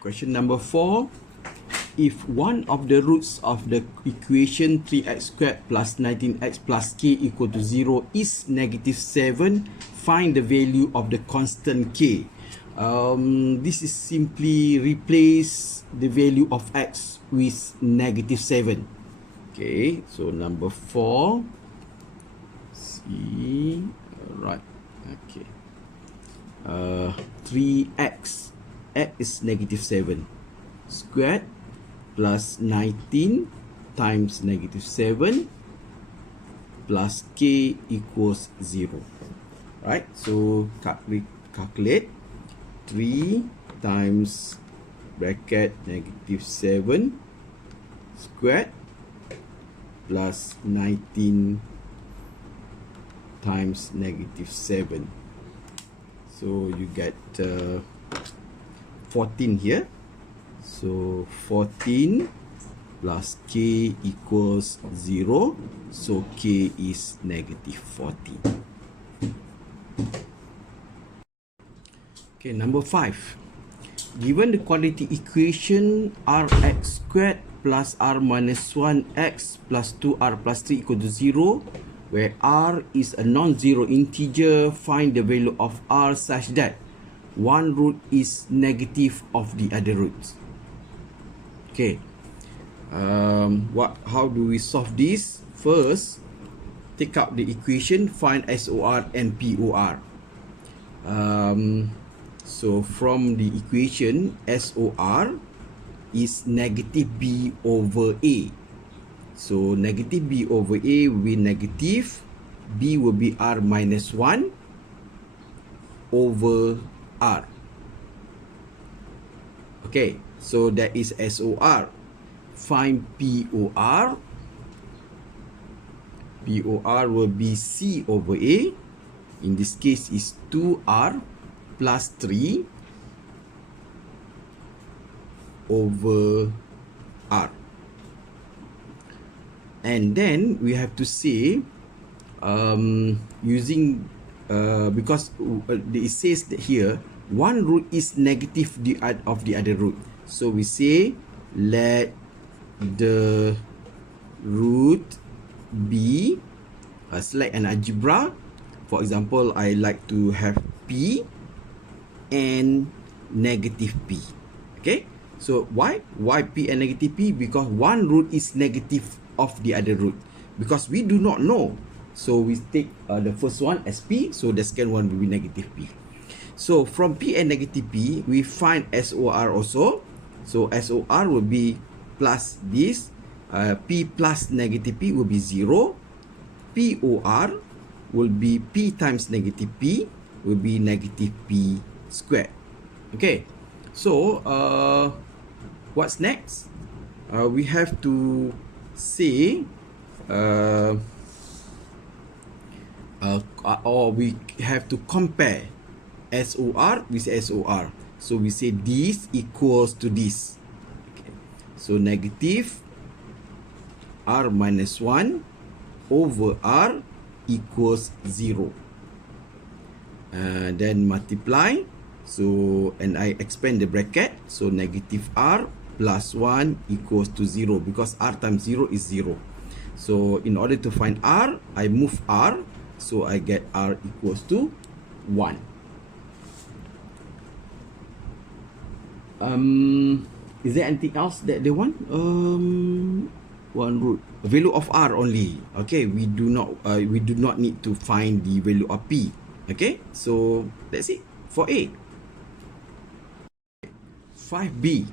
Question number 4. If one of the roots of the equation 3x squared plus 19x plus k equal to 0 is negative 7, find the value of the constant k. This is simply replace the value of x with negative 7. Okay, so number 4. See, right. Okay. 3x, x is negative 7 squared plus 19 times negative 7 plus k equals 0. Right, so calculate 3 times bracket negative 7 squared plus 19 times negative 7. So you get 14 here. So 14 plus k equals 0. So k is negative 14. Okay, number 5. Given the quadratic equation rx squared plus r minus 1x plus 2r plus 3 equal to 0, where r is a non-zero integer, find the value of r such that one root is negative of the other roots. Okay, how do we solve this? First, take out the equation, find SOR and POR. So from the equation, SOR is negative b over a. So negative b over a will be negative, b will be r minus 1 over r. Okay, so that is SOR. Find POR. POR will be c over a. In this case is 2r plus 3 over r. And then we have to say using because it says that here one root is negative of the other root. So we say let the root be select an algebra. For example, I like to have p and negative p. Okay, so why p and negative p? Because one root is negative of the other root, because we do not know. So we take the first one as p, so the second one will be negative p. So from p and negative p, we find SOR also. So SOR will be plus this, p plus negative p will be 0. POR will be p times negative p will be negative p squared. Okay, so what's next? We have to say or we have to compare SOR with SOR. So we say this equals to this. Okay. So negative r minus 1 over r equals 0. Then multiply. So, and I expand the bracket. So negative r plus 1 equals to 0, because r times 0 is 0. So in order to find r, I move r. So I get r equals to 1. Is there anything else that they want? One root, value of r only. Okay, we do not need to find the value of p. Okay, so that's it for A. 5b.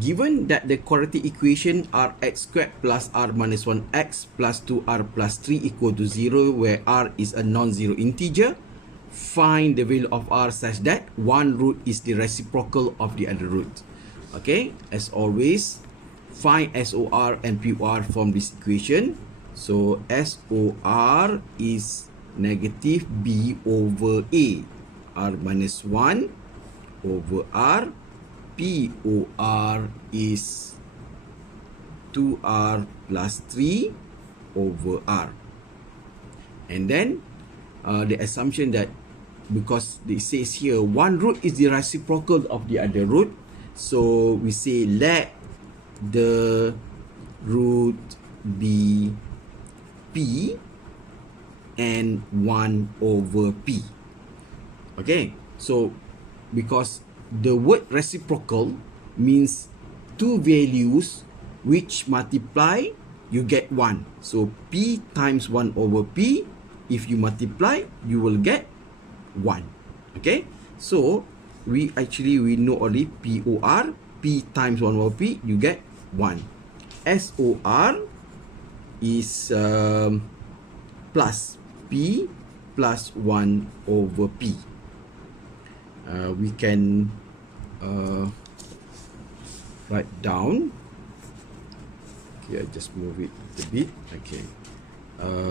Given that the quadratic equation rx squared plus r minus 1x plus 2r plus 3 equal to 0, where r is a non-zero integer, find the value of r such that one root is the reciprocal of the other root. Okay, as always, find SOR and POR from this equation. So SOR is negative b over a, r minus 1 over r. POR is 2r plus 3 over r. And then the assumption that because it says here one root is the reciprocal of the other root, so we say let the root be p and 1 over p. Okay, so because the word reciprocal means two values which multiply, you get 1. So p times 1 over p, if you multiply, you will get 1. Okay, so we know already POR, p times 1 over p, you get 1. SOR is plus p plus 1 over p. We can write down. Okay, I just move it a bit. Okay,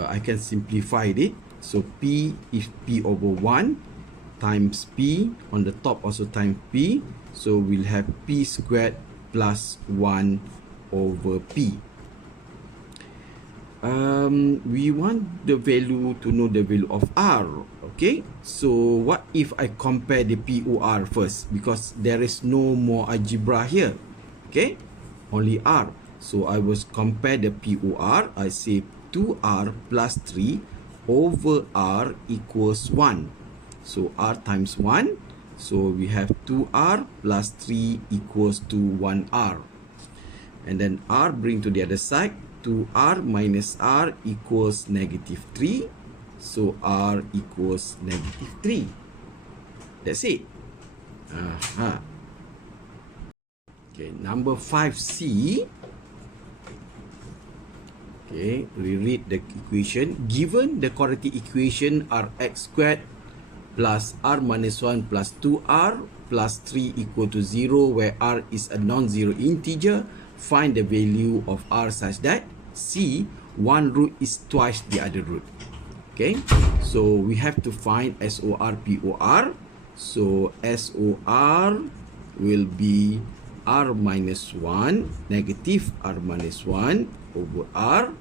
I can simplify it. So p is p over 1 times p, on the top also times p, so we'll have p squared plus 1 over p. We want the value to know the value of r. Okay, so what if I compare the POR first, because there is no more algebra here. Okay, only r, so I will compare the POR. I say 2r plus 3 over r equals 1. So r times 1, so we have 2r plus 3 equals to 1r, and then r bring to the other side, 2r minus r equals negative 3, so r equals negative 3. That's it. Okay, number 5c. Okay, reread the equation. Given the quadratic equation rx squared plus r minus 1 plus 2r plus 3 equal to 0, where r is a non-zero integer, find the value of r such that c, one root is twice the other root. Okay, so we have to find SOR POR. So SOR will be r minus 1, negative r minus 1 over r.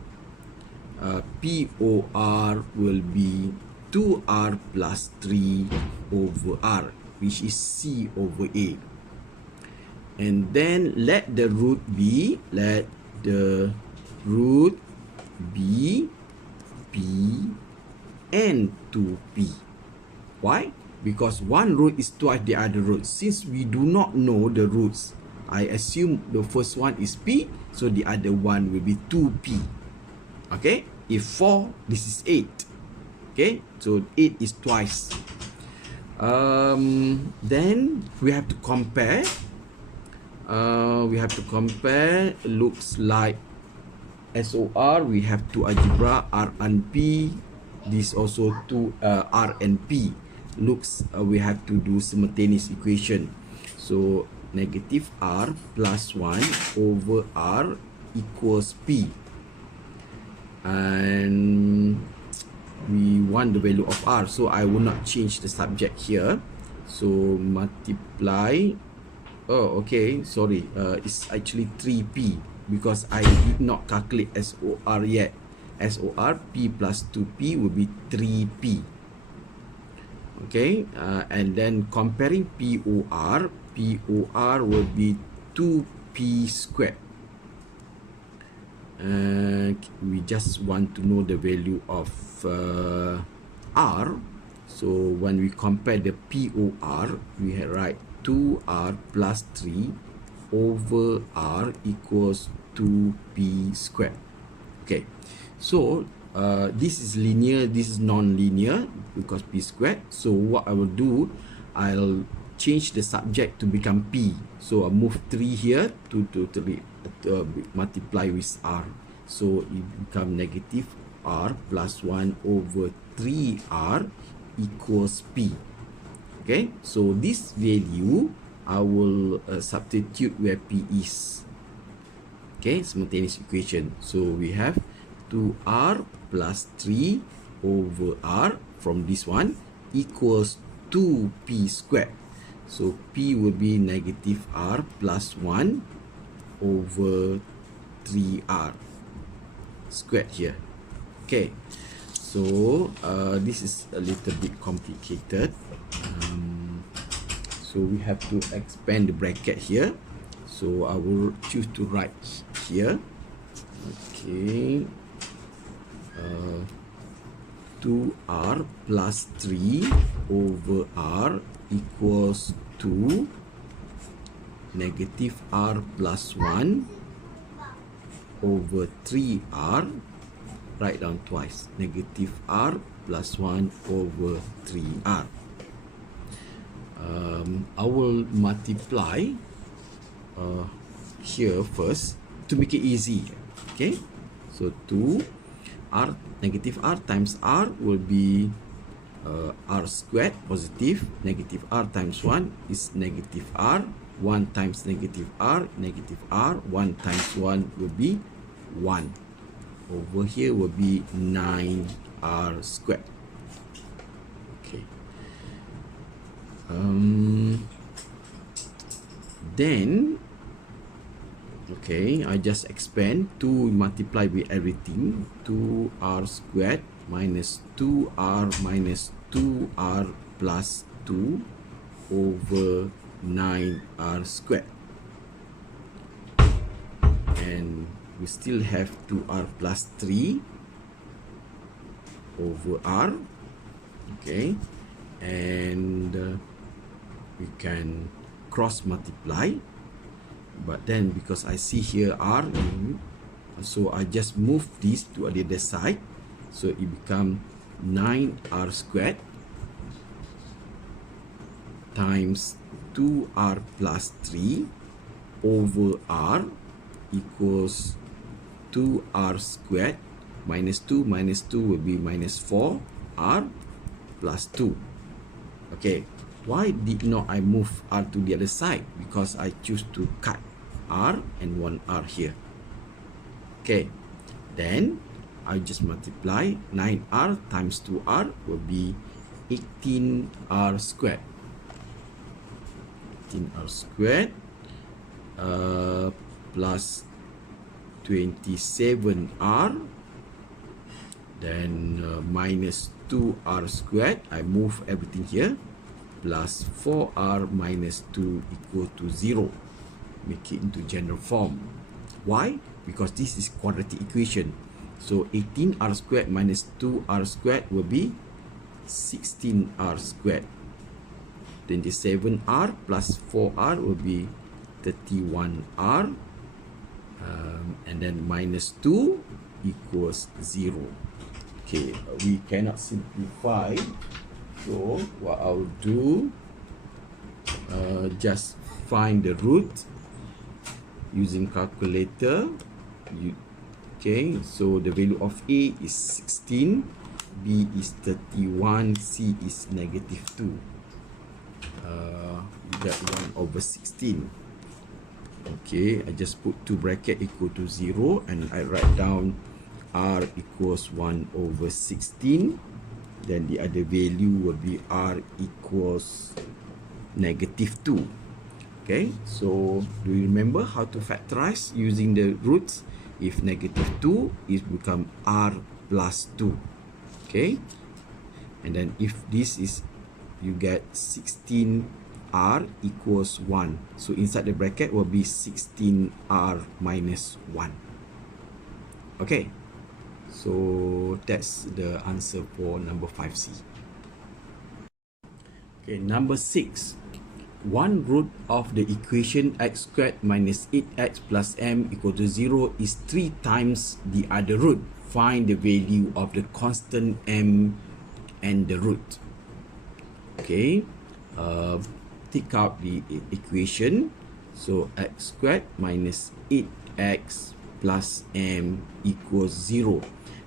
POR will be 2r plus 3 over r, which is c over a. And then let the root be p and 2p. Why? Because one root is twice the other root. Since we do not know the roots, I assume the first one is p, so the other one will be 2p. Okay, if 4, this is 8. Okay, so 8 is twice. Then we have to compare. Looks like SOR, we have two algebra, R and P. This also two R and P. Looks we have to do simultaneous equation. So negative R plus 1 over R equals P. And we want the value of R, so I will not change the subject here. So multiply. Oh, okay, sorry. It's actually 3p because I did not calculate SOR yet. SOR p plus 2p will be 3p. Okay, and then comparing POR will be 2p squared. We just want to know the value of R. So when we compare the POR, we write 2r plus 3 over r equals 2p squared. Okay, so this is linear, this is non-linear because p squared. So what I will do, I'll change the subject to become p. So I move 3 here to multiply with r. So it become negative r plus 1 over 3r equals p. Okay, so this value I will substitute where p is. Okay, simultaneous equation. So we have 2r plus 3 over r from this one equals 2p squared. So p will be negative r plus 1 over 3r squared here. Okay, So this is a little bit complicated. So we have to expand the bracket here. So I will choose to write here. Okay. 2r plus 3 over r equals to negative r plus 1 over 3r. Write down twice. Negative r plus 1 over 3r. I will multiply here first to make it easy. Okay, so 2 r negative r times r will be r squared positive. Negative r times 1 is negative r. 1 times negative r, 1 times 1 will be 1. Over here will be 9r squared. Okay. Then okay, I just expand 2 multiply with everything. 2r squared minus 2r minus 2r plus 2 over 9r squared. And we still have 2r plus 3 over r. Okay, and we can cross multiply. But then because I see here r, so I just move this to the other side. So it becomes 9r squared times 2r plus 3 over r equals 2r squared minus 2 will be minus 4r plus 2. Okay, why did not I move r to the other side? Because I choose to cut r and 1r here. Okay, then I just multiply 9r times 2r will be 18r squared. 18r squared plus 27r, then minus 2r squared. I move everything here, plus 4r minus 2 equal to 0. Make it into general form. Why? Because this is quadratic equation. So 18r squared minus 2r squared will be 16r squared. 27r plus 4r will be 31r. And then minus 2 equals 0. Okay, we cannot simplify. So what I'll do, just find the root using calculator. Okay, so the value of A is 16, B is 31, C is negative 2. You get 1 over 16. Okay, I just put 2 bracket equal to 0 and I write down r equals 1 over 16. Then the other value will be r equals negative 2. Okay, so do you remember how to factorize using the roots? If negative 2 is become r plus 2. Okay, and then if this is, you get 16r equals 1. So inside the bracket will be 16r minus 1. Okay, so that's the answer for number 5C. Okay, number 6. 1 root of the equation x squared minus 8x plus m equal to 0 is 3 times the other root. Find the value of the constant m and the root. Okay, take out the equation. So x squared minus 8x plus m equals 0.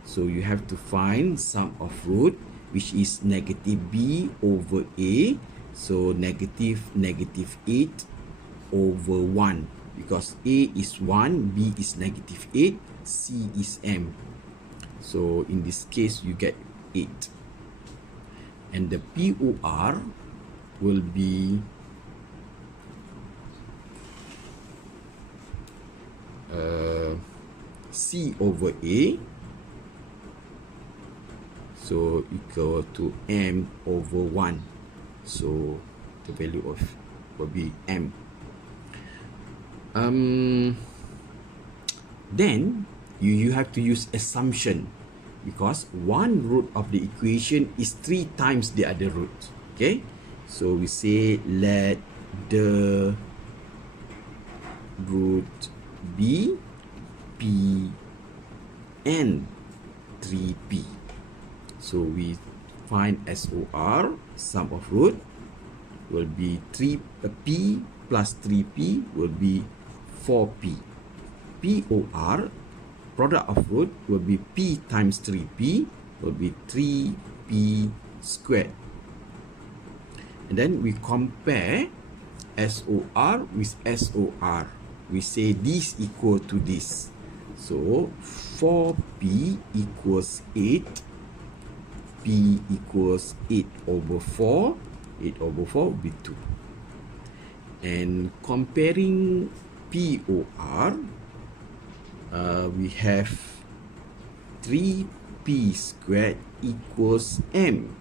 So you have to find sum of root, which is negative b over a. So negative 8 over 1. Because a is 1, b is negative 8, c is m. So in this case, you get 8. And the POR will be C over A. so equal to m over 1. So the value of will be m. Then you have to use assumption, because one root of the equation is 3 times the other root. Okay, so we say let the root be p and 3p. So we find SOR, sum of root, will be 3p plus 3p will be 4p. POR, product of root, will be p times 3p will be 3p squared. And then we compare SOR with SOR. We say this equal to this. So 4p equals 8. P equals 8 over 4. 8 over 4 will be 2. And comparing POR, we have 3p squared equals m.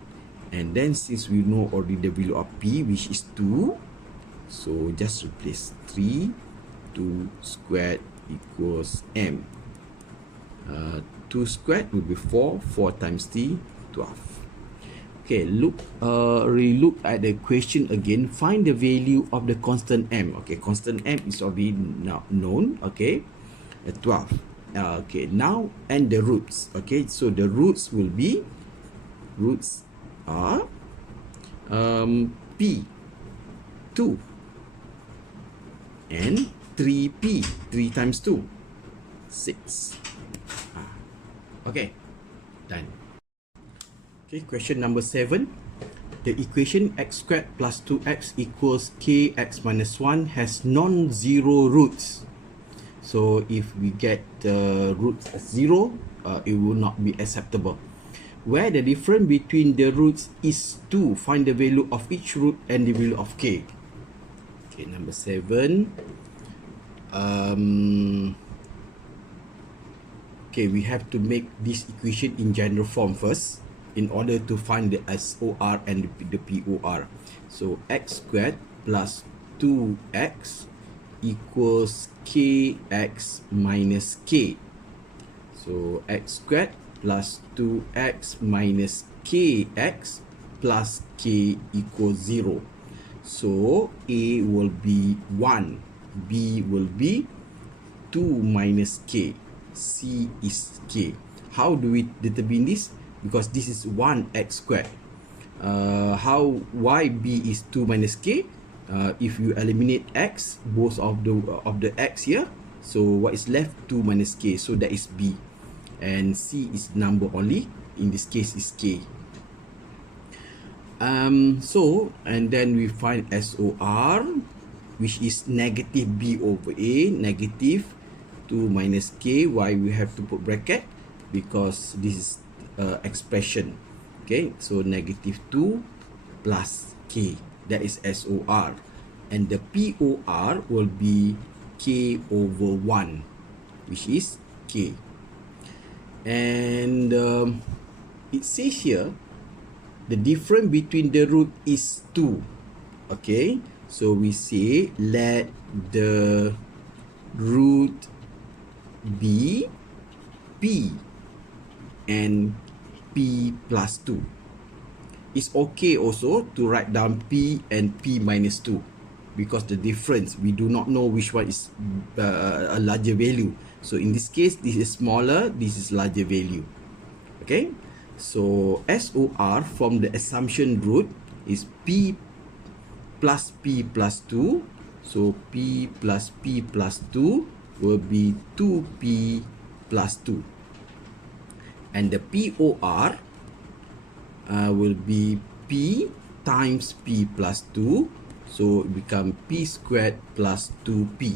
And then since we know already the value of p, which is 2, so just replace 3, 2 squared equals m. 2 squared will be 4, 4 times 3, 12. Okay, look at the equation again. Find the value of the constant m. Okay, constant m is already now known. Okay, 12. Okay, now and the roots. Okay, so the roots will be, roots are p 2 and 3p, 3 times 2, 6. Okay, done. Okay, question number 7. The equation x squared plus 2x equals kx minus 1 has non-zero roots. So if we get roots as 0, it will not be acceptable. Where the difference between the roots is 2, find the value of each root and the value of k. Okay, number 7. Okay, we have to make this equation in general form first in order to find the SOR and the POR. So x squared plus 2x equals kx minus k. So x squared plus 2x minus kx plus k equals 0. So a will be 1, b will be 2 minus k, c is k. How do we determine this? Because this is 1x squared. Why b is 2 minus k? If you eliminate x, both of the x here, so what is left? 2 minus k, so that is b. And c is number only, in this case is k. So and then we find SOR, which is negative b over a, negative 2 minus k. Why we have to put bracket? Because this is expression. Okay, so negative 2 plus k, that is SOR. And the POR will be k over 1, which is k. And it says here the difference between the root is 2. Okay, so we say let the root be p and p plus 2. It's okay also to write down p and p minus 2, because the difference, we do not know which one is a larger value. So in this case, this is smaller, this is larger value. Okay, so SOR from the assumption root is p plus p plus 2. So p plus p plus 2 will be 2p plus 2. And the POR will be p times p plus 2. So it becomes p squared plus 2p.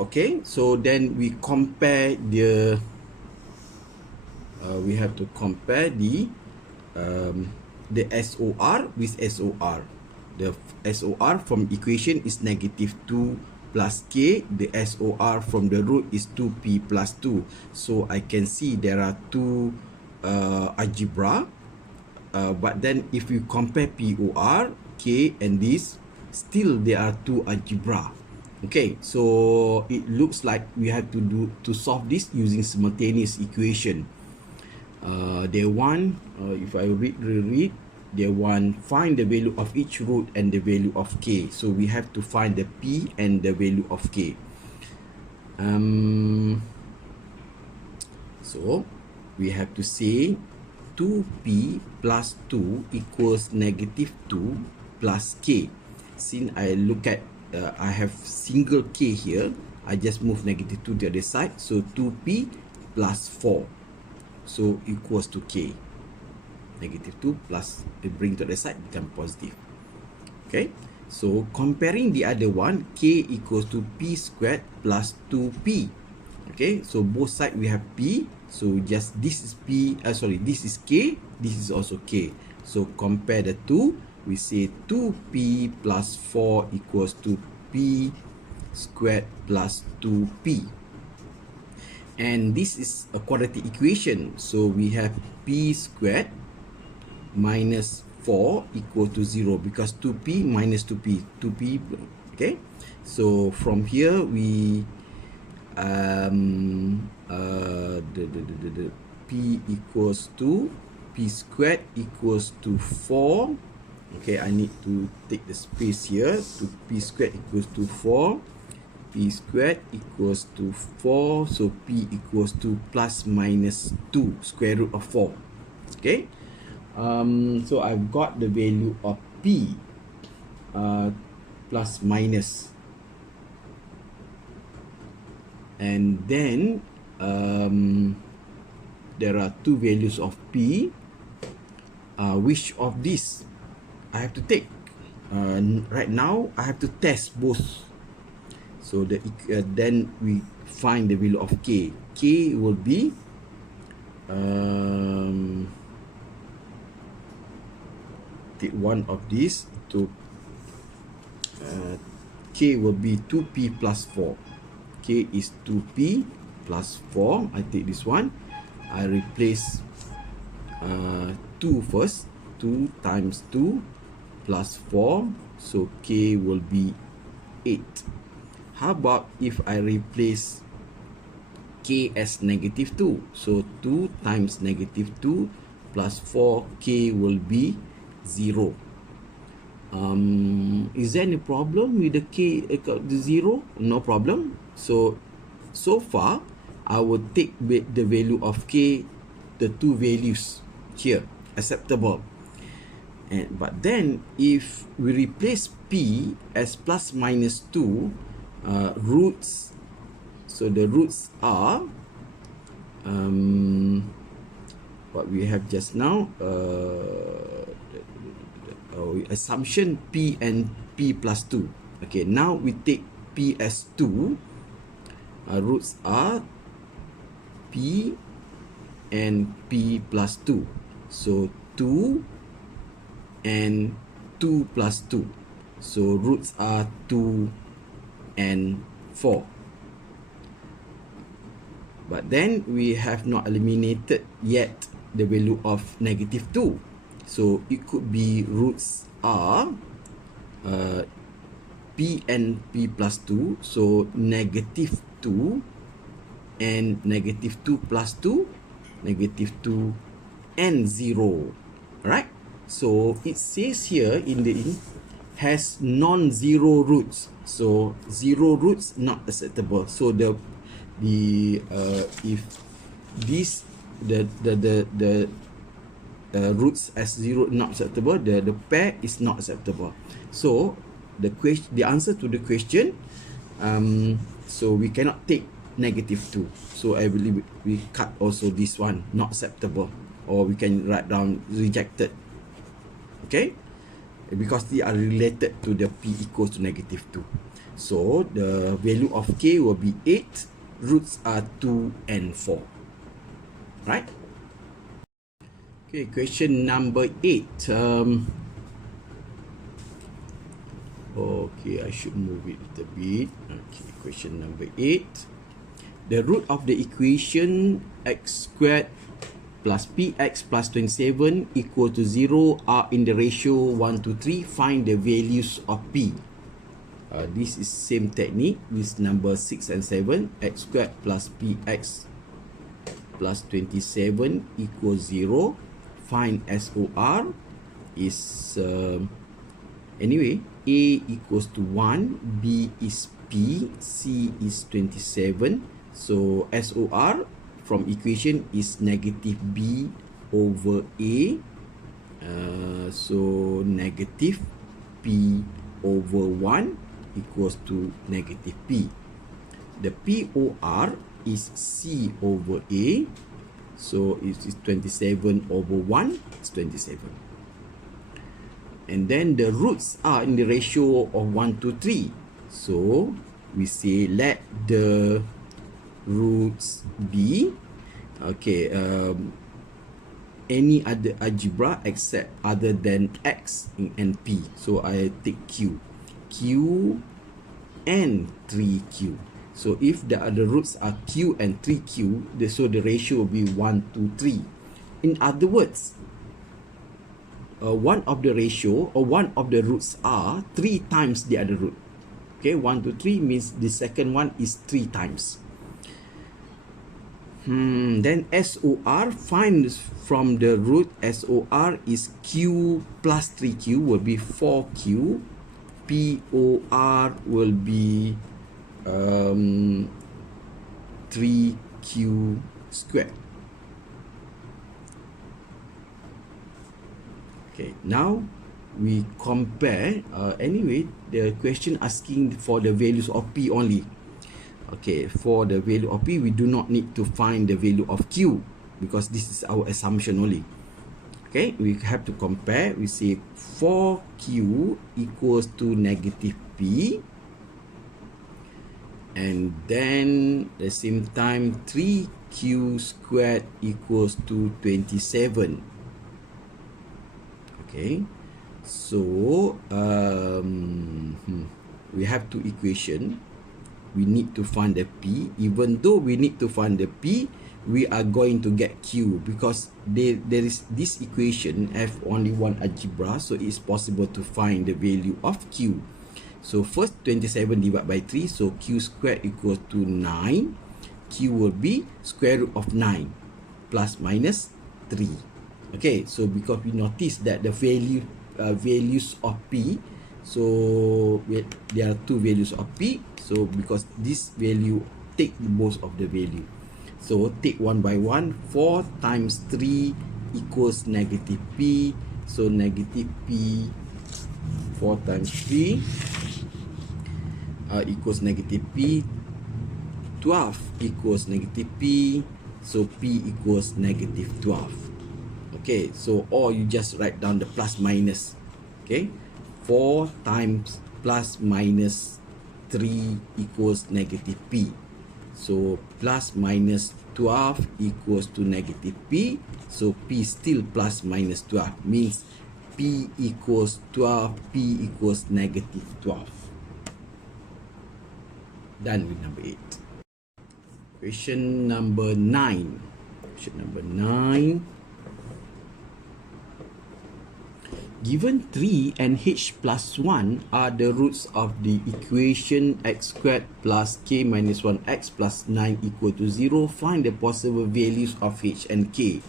Okay, so then we compare the we have to compare the SOR with SOR. The SOR from equation is negative 2 plus k, the SOR from the root is 2p plus 2. So I can see there are two algebra, but then if you compare POR, k and this, still there are two algebra. Okay, so it looks like we have to solve this using simultaneous equation. They want, if I read, they want find the value of each root and the value of k. So we have to find the p and the value of k. So we have to say 2p plus 2 equals negative 2 plus k. Since I look at I have single k here, I just move negative 2 to the other side. So 2p plus 4, so equals to k. Negative 2 plus, bring to the side, become positive. Okay, so comparing the other one, k equals to p squared plus 2p. Okay, so both sides we have p, so just this is p, this is k, this is also k. So compare the two, we say 2p plus 4 equals to p squared plus 2p. And this is a quadratic equation, so we have p squared minus 4 equal to 0, because 2p minus 2p, okay. So from here we p equals to p squared equals to 4. Okay, I need to take the space here. To p squared equals to 4, p squared equals to 4, so p equals to plus minus 2 square root of 4. Okay, so I've got the value of p, plus minus, and then there are two values of p. Which of these I have to take? Right now I have to test both, so then we find the value of k. K will be take one of these to k will be 2p plus 4. K is 2p plus 4. I take this one, I replace 2 first. 2 times 2 plus 4, so k will be 8. How about if I replace k as negative 2? So 2 times negative 2 plus 4, k will be 0. Is there any problem with the k equal to 0? No problem. So far I will take the value of k, the two values here, acceptable. But then if we replace p as plus minus 2, roots, so the roots are what we have just now, assumption p and p plus 2. Okay, now we take p as 2, roots are p and p plus 2, so 2 and 2 plus 2, so roots are 2 and 4. But then we have not eliminated yet the value of negative 2, so it could be roots are p and p plus 2, so negative 2 and negative 2 plus 2, negative 2 and 0. Alright, so it says here in the has non-zero roots, so 0 roots not acceptable. So if this the roots as 0 not acceptable, the pair is not acceptable. So the answer to the question, so we cannot take negative 2, so I believe we cut also this one, not acceptable, or we can write down rejected. Okay, because they are related to the p equals to negative 2. So the value of k will be 8, roots are 2 and 4. Right? Okay, question number 8. Okay, I should move it a little bit. Okay, question number 8. The root of the equation x squared plus px plus 27 equal to 0 are in the ratio 1 to 3. Find the values of p. This is same technique. This number 6 and 7. X squared plus px plus 27 equals 0. Find SOR is anyway, A equals to 1, B is P, C is 27. So SOR from equation is negative B over A. So negative P over 1 equals to negative P. The POR is C over A. So it is 27 over 1, it's 27. And then the roots are in the ratio of 1 to 3. So we say let the roots be any other algebra except other than x and p. So I take q and 3q. So if the other roots are q and 3q, so the ratio will be 1 to 3. In other words, one of the ratio or one of the roots are 3 times the other root. Okay, 1 to 3 means the second one is 3 times. Then SOR, finds from the root. SOR is q plus 3q will be 4q. POR will be 3q squared. Okay, now we compare. Anyway, the question asking for the values of P only. Okay, for the value of P, we do not need to find the value of Q because this is our assumption only. Okay, we have to compare. We say 4Q equals to negative P. And then at the same time, 3Q squared equals to 27. Okay, so we have two equation. We need to find the P. Even though we need to find the P, we are going to get Q because there is this equation have only one algebra, so it's possible to find the value of Q. So first 27 divided by 3, so Q squared equals to 9. Q will be square root of 9 plus minus 3. Okay, so because we notice that the values of P, so there are two values of P. So because this value take both of the value, so take one by one. 4 times 3 equals negative P. So negative P 4 times 3 equals negative P. 12 equals negative P. So P equals negative 12. Okay, so or you just write down the plus minus. Okay, 4 times plus minus 3 equals negative P. So plus minus 12 equals to negative P. So P still plus minus 12 means P equals 12. P equals negative 12. Done with number 8. Question number 9. Question number 9. Given 3 and h plus 1 are the roots of the equation x squared plus k minus 1x plus 9 equal to 0, find the possible values of h and k.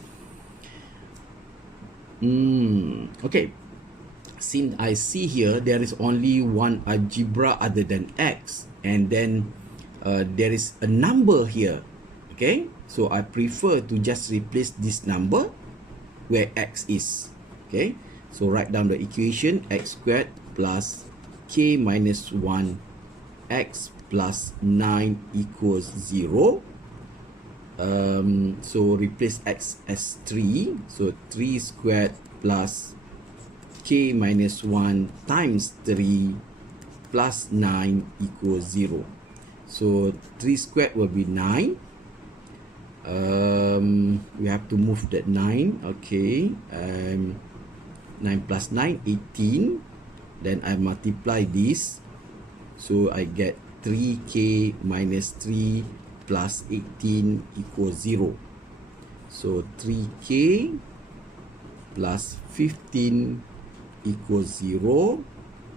Okay, since I see here there is only one algebra other than x, and then there is a number here. Okay, so I prefer to just replace this number where x is. Okay, so write down the equation x squared plus k minus 1 x plus 9 equals 0. So replace x as 3. So 3 squared plus k minus 1 times 3 plus 9 equals 0. So 3 squared will be 9. We have to move that 9. Okay, 9 plus 9, 18. then I multiply this, so I get 3k minus 3 plus 18 equals 0. So 3k plus 15 equals 0.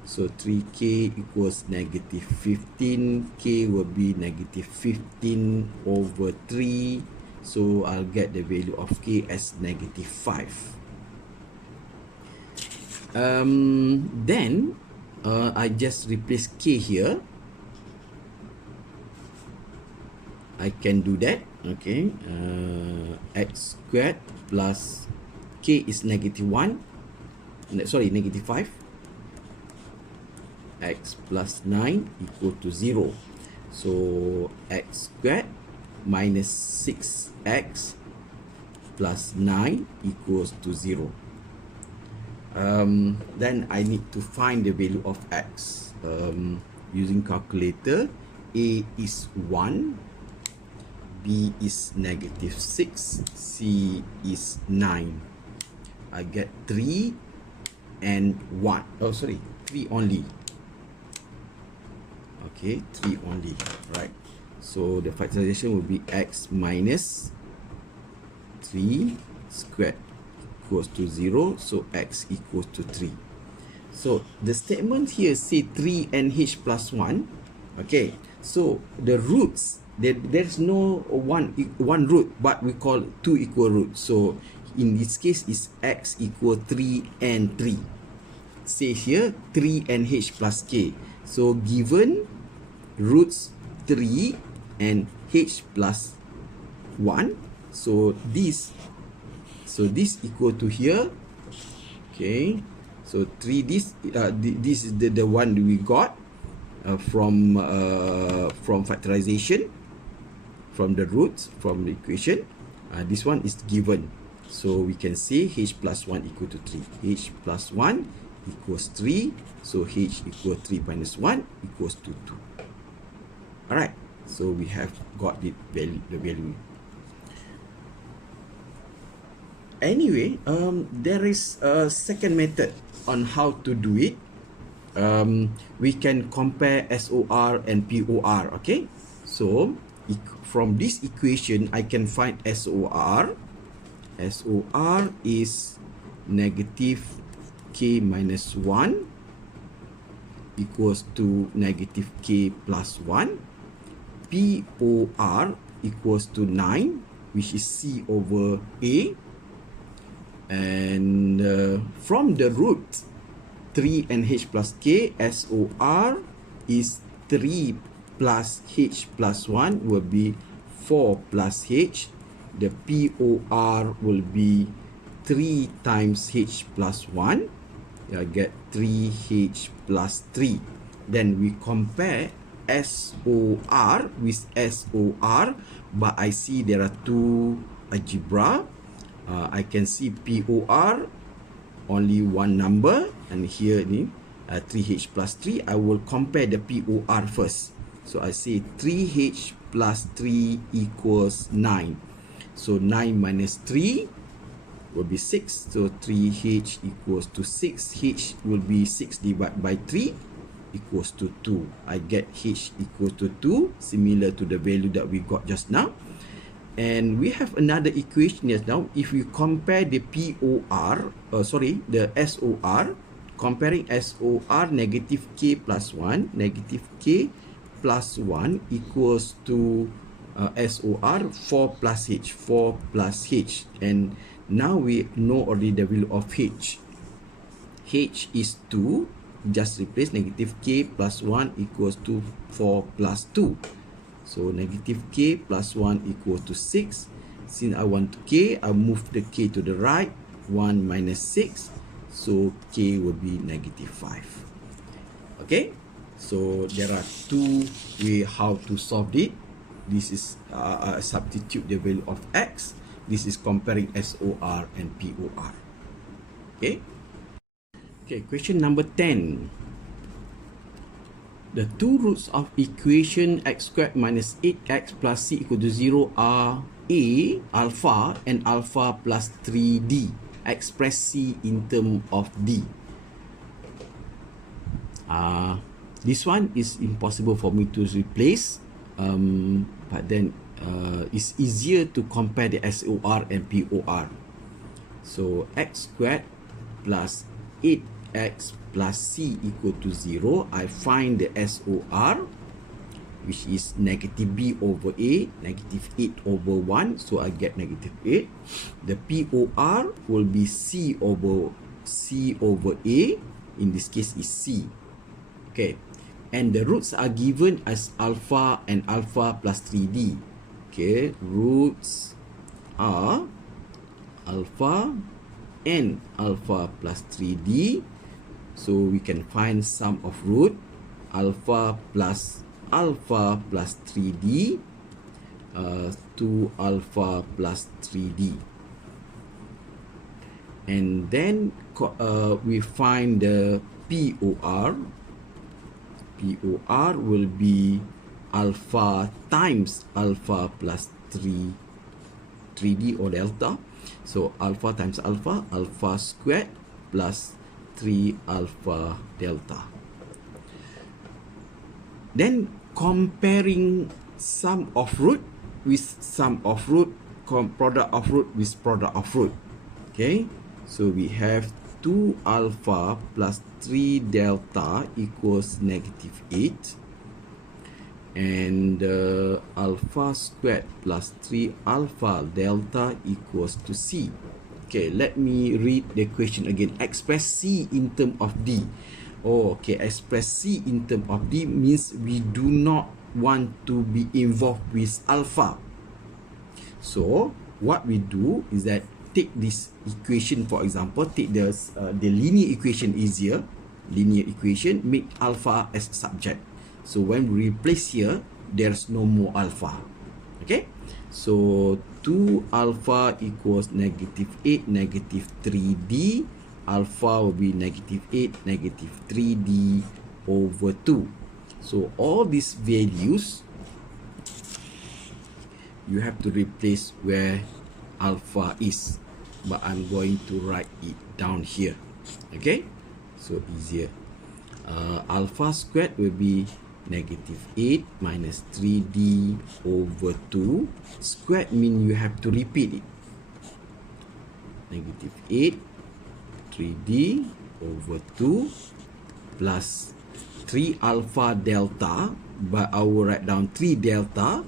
So 3k equals negative 15. K will be negative 15 over 3. So I'll get the value of k as negative 5. Then I just replace k here. I can do that. Okay, x squared plus k is negative 1. Sorry, negative 5. X plus 9 equal to 0. So x squared minus 6x plus 9 equals to 0. Then I need to find the value of x. Using calculator, a is 1, b is negative 6, c is 9. I get 3 and 1. Oh, sorry, 3 only. Okay, 3 only, right? So the factorization will be x minus 3 squared equals to 0. So x equals to 3. So the statement here say 3 and h plus 1. Okay, so the roots, there's no one root, but we call 2 equal roots. So in this case is x equal 3 and 3. Say here 3 and h plus k. So given roots 3 and h plus 1, so this equal to here. Okay, so 3, this is the one we got from factorization, from the roots, from the equation. This one is given, so we can say h plus 1 equal to 3. H plus 1 equals 3, so h equals 3 minus 1 equals to 2. Alright, so we have got the value. Anyway, there is a second method on how to do it. We can compare SOR and POR. Okay, so from this equation I can find SOR. SOR is negative k minus 1 equals to negative k plus 1. POR equals to 9, which is C over A. And from the root 3 and h plus k, SOR is 3 plus h plus 1 will be 4 plus h. The POR will be 3 times h plus 1. I get 3h plus 3. Then we compare SOR with SOR, but I see there are two algebra. I can see POR only one number, and here ni 3h plus 3. I will compare the POR first. So I say 3h plus 3 equals 9. So 9 minus 3 will be 6. So 3h equals to 6. H will be 6 divided by 3 equals to 2. I get h equals to 2, similar to the value that we got just now. And we have another equation just now. If we compare the the SOR, comparing SOR, negative k plus 1, negative k plus 1 equals to SOR 4 plus h, 4 plus h. And now we know already the value of h. H is 2. Just replace negative k plus 1 equals to 4 plus 2. So negative k plus 1 equals to 6. Since I want k, I move the k to the right. 1 minus 6. So k will be negative 5. Okay, so there are two ways how to solve it. This is substitute the value of x. This is comparing SOR and POR. Okay. Okay, question number 10. The two roots of equation x squared minus 8x plus c equal to 0 are a, alpha, and alpha plus 3d. Express c in term of d. This one is impossible for me to replace, but then it's easier to compare the SOR and POR. So x squared plus 8x plus c equal to 0. I find the SOR, which is negative b over a, negative 8 over 1, so I get negative 8. The POR will be c over a, in this case is c. Okay, and the roots are given as alpha and alpha plus 3d. Okay, roots are alpha and alpha plus 3d. So we can find sum of root alpha plus 3d, 2 alpha plus 3d. And then we find the POR. POR will be alpha times alpha plus 3d or delta. So alpha times alpha, alpha squared plus 3 alpha delta. Then comparing sum of root with sum of root, product of root with product of root. Okay, so we have 2 alpha plus 3 delta equals negative 8, and alpha squared plus 3 alpha delta equals to c. Okay, let me read the question again. Express c in term of d. Oh, okay, express c in term of d means we do not want to be involved with alpha. So what we do is that take this equation, for example, take the linear equation easier. Linear equation, make alpha as subject. So when we replace here, there's no more alpha. Okay, so 2 alpha equals negative 8, negative 3d. Alpha will be negative 8, negative 3d over 2. So all these values, you have to replace where alpha is. But I'm going to write it down here. Okay, so easier. Alpha squared will be negative 8 minus 3d over 2. Squared means you have to repeat it. Negative 8 3d over 2 plus 3 alpha delta, but I will write down 3 delta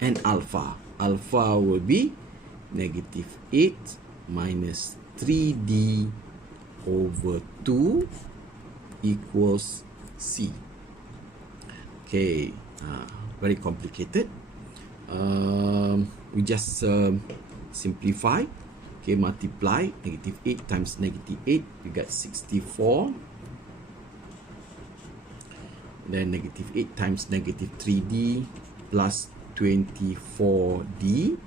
and alpha. Alpha will be negative 8 minus 3d over 2 equals c. Okay, very complicated. We just simplify. Okay, multiply negative 8 times negative 8, we got 64. Then negative 8 times negative 3d plus 24d.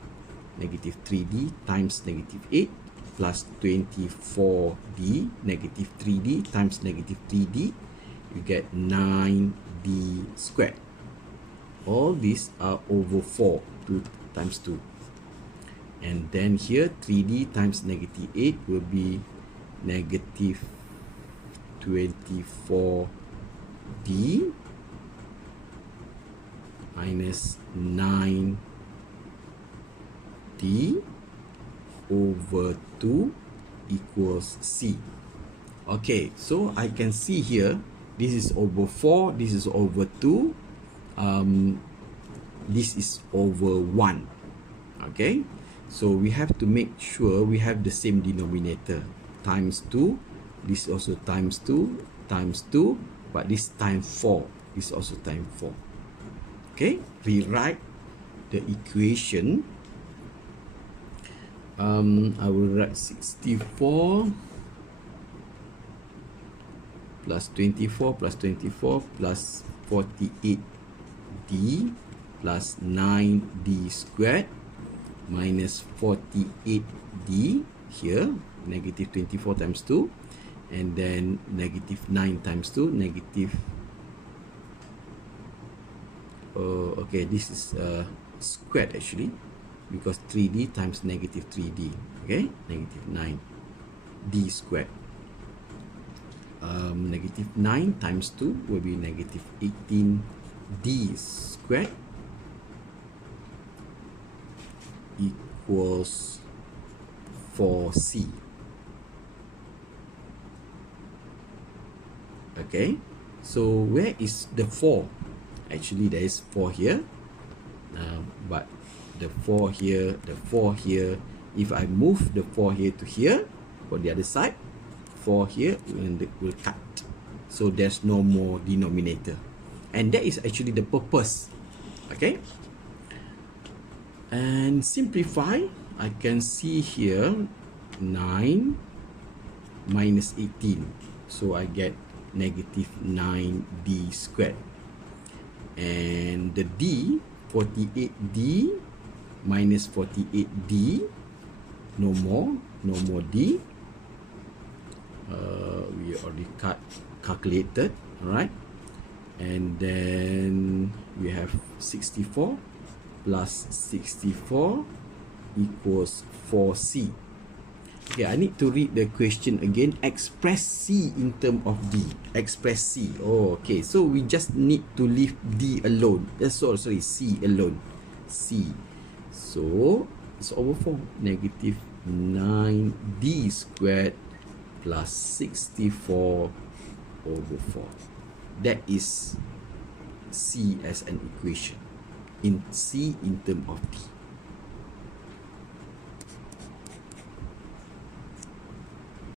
Negative 3d times negative 8 plus 24d. Negative 3d times negative 3d, you get 9d squared. All these are over 4, 2 times 2. And then here 3d times negative 8 will be negative 24d minus 9d over 2 equals c. Okay, so I can see here, this is over 4, this is over 2, this is over 1. Okay, so we have to make sure we have the same denominator. Times 2, this also times 2, times 2, but this time 4, this also time 4. Okay, rewrite the equation. I will write 64 plus 24 plus 24 plus 48d plus 9d squared minus 48d here, negative 24 times 2, and then negative 9 times 2, negative, okay, this is squared actually, because 3d times negative 3d, okay, negative 9d squared. negative 9 times 2 will be negative 18d squared equals 4c. Okay, so where is the 4? Actually, there is 4 here, but the 4 here, the 4 here, if I move the 4 here to here, for the other side, 4 here will cut. So there's no more denominator. And that is actually the purpose. Okay. And simplify, I can see here 9 minus 18. So I get negative 9d squared. And the d, 48d minus 48d, no more d. We already calculated, all right? And then we have 64 plus 64 equals 4c. Okay, I need to read the question again. Express c in term of d. Express c. Oh, okay. So we just need to leave d alone. Sorry, c alone. C. So it's over 4. Negative 9d squared plus 64 over 4. That is c as an equation. In c in term of d.